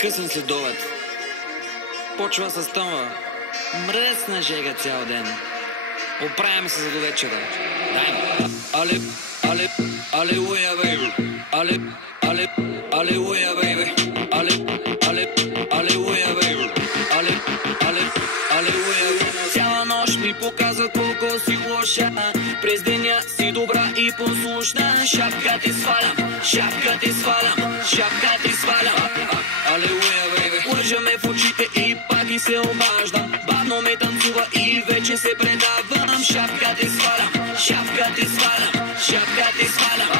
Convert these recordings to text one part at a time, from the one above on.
Късен следобед. Почва с това мръсна жега цял ден. Оправяме се за до вечера. Дай му. Алелуя, бейби. Алелуя, бейби. Алелуя, бейби. Алелуя. Цяла нощ ми показва колко си лоша. През деня си добра и послушна. Шапка ти свалям, шапка ти свалям, шапка ти свалям. Алелуя, бейби. Лъжа ме в очите и пак и се обаждам. Бавно ме танцува и вече се предавам. Шапка ти свалям, шапка ти свалям, шапка ти свалям.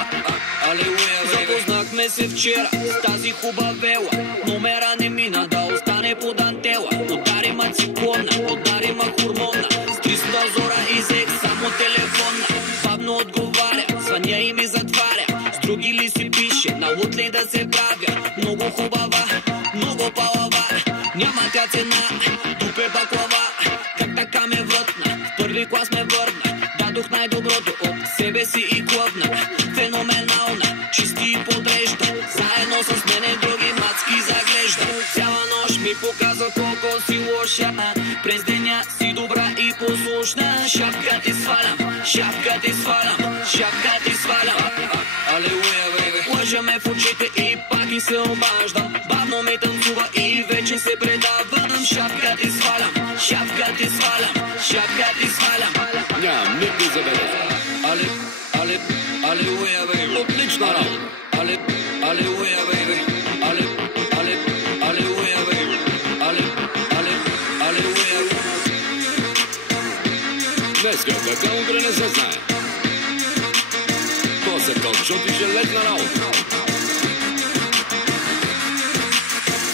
Алелуя, бейби. Запознахме се вчера с тази хубавела. Номера не мина да остане по дантела. Удари ма циклона, удари ма хормона. С 300 зора изех само телефона. Бавно отговаря, звъня и ми затваря. С други ли си пише, на лут ли да се правя? Много хубава, много палава. Няма тя цена, тупе баклава. Как така ме врътна, в първи клас ме върна. Дадох най-доброто от себе си и клъвна. Феноменална, чисти и подрежда. Заедно с мене други мацки заглежда. Цяла нощ ми показва колко си лоша. През деня си добра и послушна. Шапка ти свалям, шапка ти свалям, шапка ти свалям. Алелуя, бейби. Лъжа ме в очите и пак и се обаждам. Бавно ме танцува и вече се предавам. Шапка ти свалям, шапка ти свалям, шапка ти свалям. Нямам никакви забележки. Алелуя, бейби. Отлична работа. Алелуя, бейби. Алелуя, бейби. Алелуя. Днеска така утре не се знае. То се кълчот и железна работа.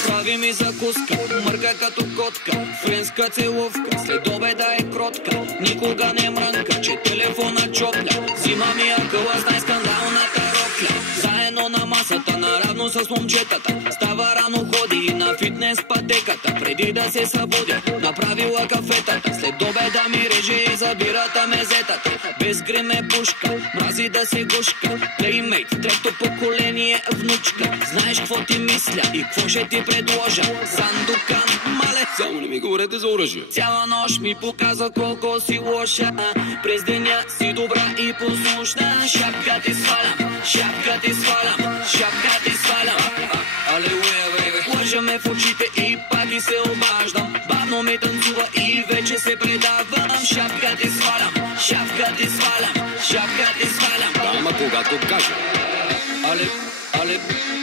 Прави ми закуска, мърка като котка. Френска целувка, след обеда е кротка. Никога не мрънка, че телефона чопля. Взима ми акъла, знай скандалната рокля. Заедно на масата, наравно с момчетата. Става рано, ходи и на фитнес пътеката. Преди да се събудя, направила кафетата. След обеда ми реже и забирата мезетата. Без грим е пушка, мрази да се гушка. Плеймейт, трето поколение внучка. Знаеш какво ти мисля и какво ще ти предложа. Сандукан, мале. Само не ми говорете за оръжие. Цяла нощ ми показва колко си лоша. През деня си добра и послушна. Шапка ти свалям, шапка ти свалям, шапка ти свалям. Алелуя, бейби. Лъжа ме в очите и пак и се обаждам. Бавно ме танцува и вече се предавам. Шапка ти свалям, шапка ти свалям, шапка ти свалям. Да, ама когато кажа.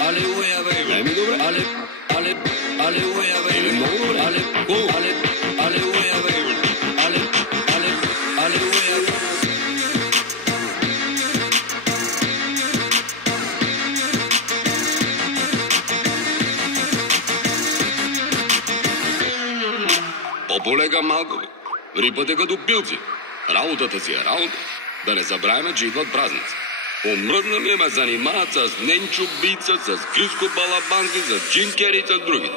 Алелуя, бейби. Не ми добре. Алелуя, бейби. Много добре. Алелуя, бейби. Алелуя. По-полега малко, бе. Рипате като пилци. Работата си е работа. Да не забравяме, че идват празници. Омръдна ми ме занимават с Ненчо Бица, с Криско Балабански, с Джим Кери и с другите.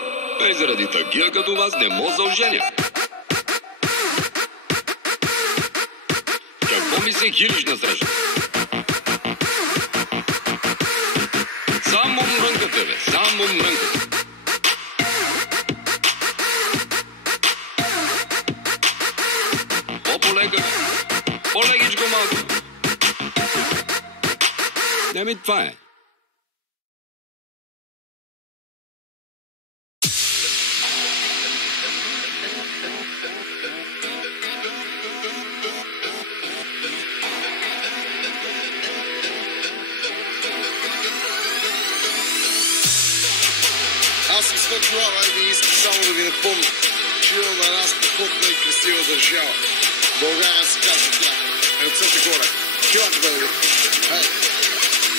И заради такива като вас не мога да оженя. Какво ми се хилиш насреща? Само мрънкате, бе. Само мрънкате. По-полека. По-легичко малко. Ами това е. Аз съм Светло Арайби и искам само да ви напомня, че имаме една страхотна и красива държава. България се казва тя. Ръцете горе. Килата, бе.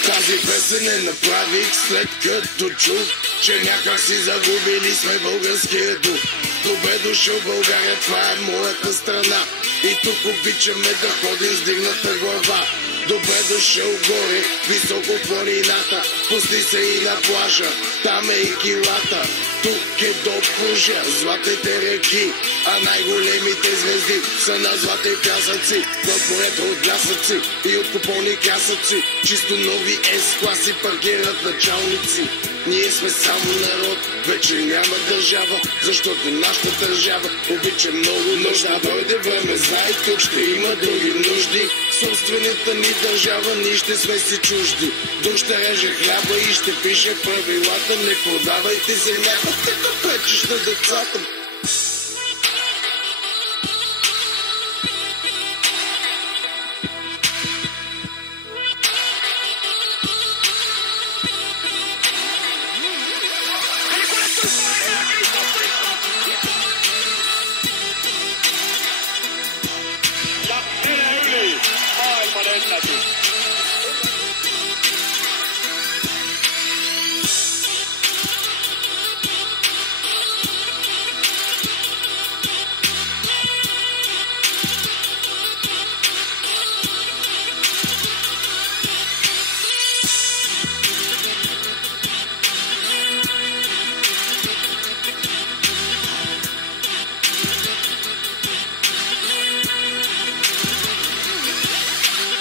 Тази песен не направих след като чух, че някак си загубили сме българския дух. Добре дошъл България, това е моята страна. И тук обичаме да ходим с дигната глава. Добре дошъл горе, високо в планината. Пусти се и на плажа, там е и килата. тук е до Божа, златните реки, а най-големите звезди са на златни пясъци. В морето от лясъци и от купони касъци, чисто нови S-класи паркират началници. Ние сме само народ, вече няма държава, защото нашата държава обича много нужда. Дойде време, знай, тук ще има други нужди. Собствената ни държава, ние ще сме си чужди. Дух ще реже хляба и ще пише правилата. Не продавайте земята, като пречиш на децата.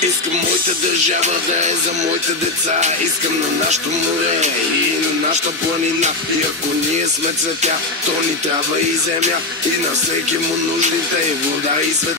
Искам моята държава да е за моите деца. Искам на нашото море и на нашата планина. И ако ние сме цветя, то ни трябва и земя. И на всеки му нужните и вода и свет.